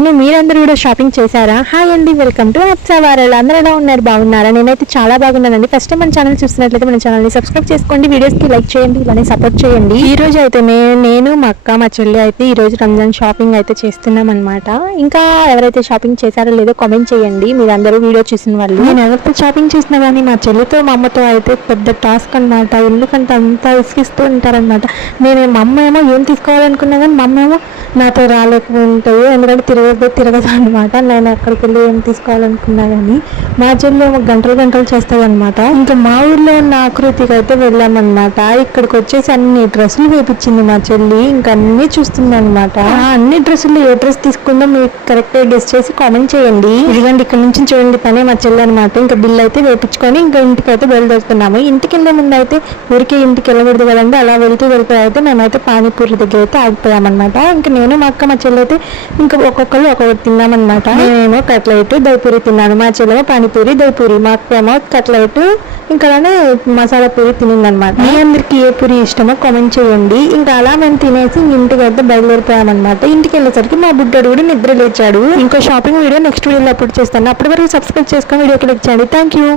అవును, మీరందరూ కూడా షాపింగ్ చేశారా? హాయ్ అండి, వెల్కమ్ టు అప్సవారల్. అందరూ ఎలా ఉన్నారు? బాగున్నారా? నేనైతే చాలా బాగున్నానండి. ఫస్ట్ టైం మన ఛానల్ చూస్తున్నట్లయితే మన ఛానల్ని సబ్స్క్రైబ్ చేసుకోండి, వీడియోస్కి లైక్ చేయండి, ఇలానే సపోర్ట్ చేయండి. ఈ రోజు అయితే నేను మా అక్క మా చెల్లి అయితే ఈ రోజు రంజాన్ షాపింగ్ అయితే చేస్తున్నాం అనమాట. ఇంకా ఎవరైతే షాపింగ్ చేశారో లేదో కామెంట్ చేయండి, మీరందరూ వీడియో చూసిన వాళ్ళు. నేను ఎవరితో షాపింగ్ చేసినా కానీ మా చెల్లితో మా అమ్మతో అయితే పెద్ద టాస్క్ అనమాట. ఎందుకంటే అంతా విసిగిస్తూ ఉంటారనమాట. నేను మా అమ్మ ఏమో ఏం తీసుకోవాలనుకున్నా కానీ మా అమ్మ ఏమో నాతో రాలేకుంటాయి, ఎందుకంటే తిరగదు అనమాట. నేను అక్కడికి వెళ్ళి ఏం తీసుకోవాలనుకున్నా కానీ మా చెల్లి ఏమో గంటలు చేస్తుంది అనమాట. ఇంకా మా ఊర్లో ఉన్న ఆకృతికి అయితే వెళ్ళామన్నమాట. ఇక్కడికి వచ్చేసి అన్ని డ్రెస్సులు వేపించింది మా చెల్లి, ఇంకా అన్ని చూస్తుంది అనమాట. అన్ని డ్రెస్సులు ఏ డ్రెస్ తీసుకుందో మీరు కరెక్ట్ గెస్ చేసి కామెంట్ చేయండి. ఇదిగోండి ఇక్కడ నుంచి చూడండి, తనే మా చెల్లి అనమాట. ఇంకా బిల్ అయితే వేపించుకొని ఇంకా ఇంటికి అయితే బయలుదేరుతున్నాము. ఇంటికి వెళ్ళే ముందు అయితే ఊరికే ఇంటికి వెళ్ళకూడదు కదండి, అలా వెళ్తూ అయితే మేమైతే పానీపూరి దగ్గర అయితే ఆగిపోయామన్నమాట. ఇంకా నేను మా అక్క మా చెల్లి అయితే ఇంకా ఒక్కొక్కరు ఒక్కొక్కటి తిన్నామన్నమాట. నేనేమో కట్లెట్ దయపూరి తిన్నాను, మా చెల్లెమో పానీపూరి దయపూరి, మా అక్క ఏమో కట్లెట్ ఇంకా అలానే మసాలా పూరి తినిందనమాట. మీ అందరికి ఏ పూరి ఇష్టమో కామెంట్ చేయండి. ఇంకా అలా మేము తినేసి ఇంటికి అయితే బయలుదేరిపోయామన్నమాట. ఇంటికి వెళ్ళేసరికి మా బుడ్డోడు కూడా నిద్ర లేచాడు. ఇంకో షాపింగ్ వీడియో నెక్స్ట్ వీడియోలో అప్లోడ్ చేస్తాను. అప్పటి వరకు సబ్స్క్రైబ్ చేసుకొని వీడియోకి లైక్ చేయండి. Thank you.